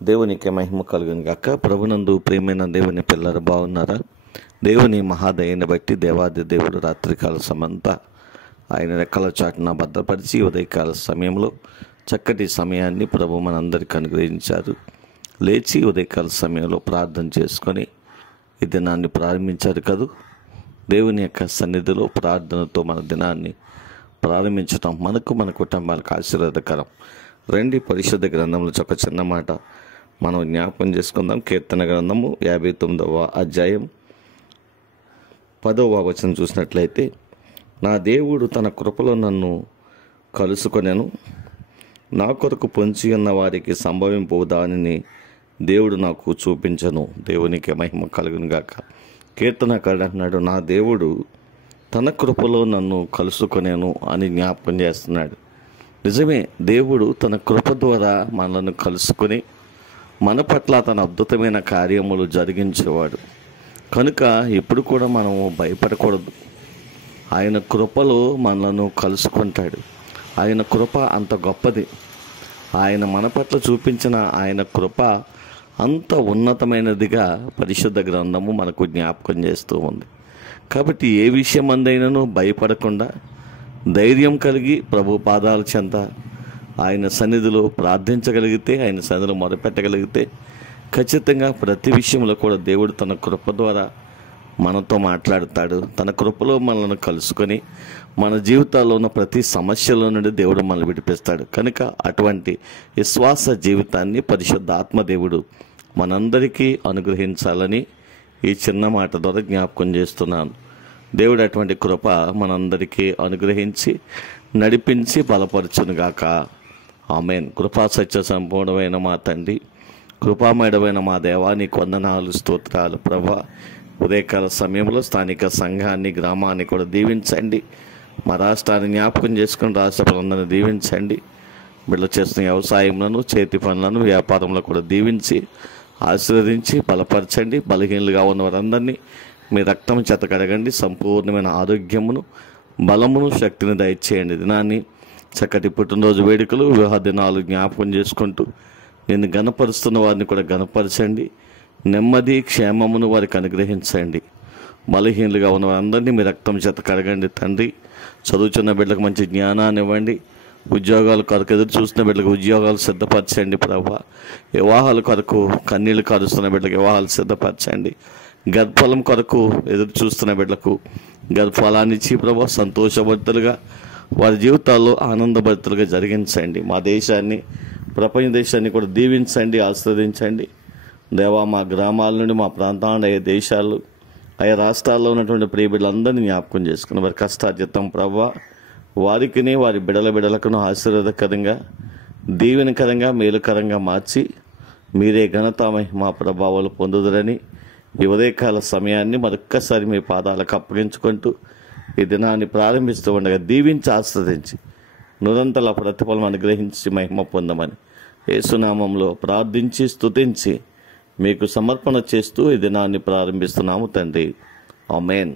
దేవునికి మహిమ కలుగును గాక. ప్రభునందు ప్రియమైన దేవుని పిల్లలు బాగున్నారా? దేవుని మహాదయని బట్టి దేవాది దేవుడు రాత్రికాల సమంతా ఆయన రెక్కల చాటున భద్రపరిచి ఉదయకాల సమయంలో చక్కటి సమయాన్ని ప్రభు మనందరికీ అనుగ్రహించారు. లేచి ఉదయకాల సమయంలో ప్రార్థన చేసుకొని ఈ దినాన్ని ప్రారంభించారు కదూ. దేవుని యొక్క సన్నిధిలో ప్రార్థనతో మన దినాన్ని ప్రారంభించటం మనకు మన కుటుంబాలకు ఆశీర్వాదకరం. రండి, పరిశుద్ధ గ్రంథంలో ఒక చిన్న మాట మనం జ్ఞాపకం చేసుకుందాం. కీర్తన గ్రంథము 59వ అధ్యాయం 10వ వచనం చూసినట్లయితే, నా దేవుడు తన కృపలో నన్ను కలుసుకొనెను, నా కొరకు పొంచి ఉన్న వారికి సంభవింపు దానిని దేవుడు నాకు చూపించను. దేవునికి మహిమ కలుగును గాక. కీర్తనకారుడు అంటున్నాడు, నా దేవుడు తన కృపలో నన్ను కలుసుకొనేను అని జ్ఞాపకం చేస్తున్నాడు. నిజమే, దేవుడు తన కృప ద్వారా మనల్ని కలుసుకొని మన పట్ల తన అద్భుతమైన కార్యములు జరిగించేవాడు. కనుక ఎప్పుడు కూడా మనము భయపడకూడదు. ఆయన కృపలో మనలను కలుసుకుంటాడు. ఆయన కృప అంత గొప్పది. ఆయన మన పట్ల చూపించిన ఆయన కృప అంత ఉన్నతమైనదిగా పరిశుద్ధ గ్రంథము మనకు జ్ఞాపకం చేస్తూ ఉంది. కాబట్టి ఏ విషయం అందైనను భయపడకుండా ధైర్యం కలిగి ప్రభు పాదాల చెంత ఆయన సన్నిధిలో ప్రార్థించగలిగితే, ఆయన సన్నిధిలో మొరపెట్టగలిగితే ఖచ్చితంగా ప్రతి విషయంలో కూడా దేవుడు తన కృప ద్వారా మనతో మాట్లాడతాడు. తన కృపలో మనల్ని కలుసుకొని మన జీవితాల్లో ఉన్న ప్రతి సమస్యలో నుండి దేవుడు మనల్ని విడిపిస్తాడు. కనుక అటువంటి విశ్వాస జీవితాన్ని పరిశుద్ధ ఆత్మదేవుడు మనందరికీ అనుగ్రహించాలని ఈ చిన్న మాట ద్వారా జ్ఞాపకం చేస్తున్నాను. దేవుడు అటువంటి కృప మనందరికీ అనుగ్రహించి నడిపించి బలపరచునుగాక. ఆమేన్. కృపా సత్య సంపూర్ణమైన మా తండ్రి, కృపామయుడమైన మా దేవా, నీకు వందనాలు, స్తోత్రాలు ప్రభా. ఉదయకాల సమయంలో స్థానిక సంఘాన్ని, గ్రామాన్ని కూడా దీవించండి. మా రాష్ట్రాన్ని జ్ఞాపకం చేసుకుని రాష్ట్ర ప్రజలందరినీ దీవించండి. బిడ్డలు చేస్తున్న వ్యవసాయంలో, చేతి పనులను, వ్యాపారంలో కూడా దీవించి ఆశీర్వదించి బలపరచండి. బలహీనులుగా ఉన్న వారందరినీ మీ రక్తం చేత కడగండి. సంపూర్ణమైన ఆరోగ్యమును, బలమును, శక్తిని దయచేయండి. దినాన్ని చక్కటి పుట్టినరోజు వేడుకలు, వివాహ దినాలు జ్ఞాపకం చేసుకుంటూ నిన్ను గణపరుస్తున్న వారిని కూడా గణపరచండి. నెమ్మది, క్షేమమును వారికి అనుగ్రహించండి. బలహీనులుగా ఉన్న వారందరినీ మీ రక్తం చేత కడగండి తండ్రి. చదువుతున్న బిడ్డలకు మంచి జ్ఞానాన్ని ఇవ్వండి. ఉద్యోగాల కొరకు ఎదురు చూస్తున్న బిడ్డలకు ఉద్యోగాలు సిద్ధపరచండి ప్రభా. వివాహాల కొరకు కన్నీళ్లు కారుస్తున్న బిడ్డలకు వివాహాలు సిద్ధపరచండి. గర్భఫలం కొరకు ఎదురు చూస్తున్న బిడ్డలకు గర్భఫలాన్ని ఇచ్చి ప్రభా సంతోషభరితులుగా వారి జీవితాల్లో ఆనందభరితులుగా జరిగించండి. మా దేశాన్ని, ప్రపంచ దేశాన్ని కూడా దీవించండి, ఆశీర్వదించండి. దేవా, మా గ్రామాల నుండి, మా ప్రాంతాల అయ్యే దేశాలు, ఆయా రాష్ట్రాల్లో ఉన్నటువంటి ప్రియ బిడ్డలందరినీ జ్ఞాపకం చేసుకుని వారి కష్టార్జితం ప్రభా వారికిని వారి బిడలకును ఆశీర్వాదకరంగా, దీవెనకరంగా, మేలుకరంగా మార్చి మీరే ఘనత, మహిమ, ప్రభావాలు పొందుదరని ఈ ఉదయకాల సమయాన్ని మరొక్కసారి మీ పాదాలకు అప్పగించుకుంటూ ఈ దినాన్ని ప్రారంభిస్తూ ఉండగా దీవించి ఆశీర్వదించి నిరంతర ప్రతిఫలం అనుగ్రహించి మహిమ పొందమని యేసునామంలో ప్రార్థించి స్తుతించి మీకు సమర్పణ చేస్తూ ఈ దినాన్ని ప్రారంభిస్తున్నాము తండ్రి. ఆమేన్.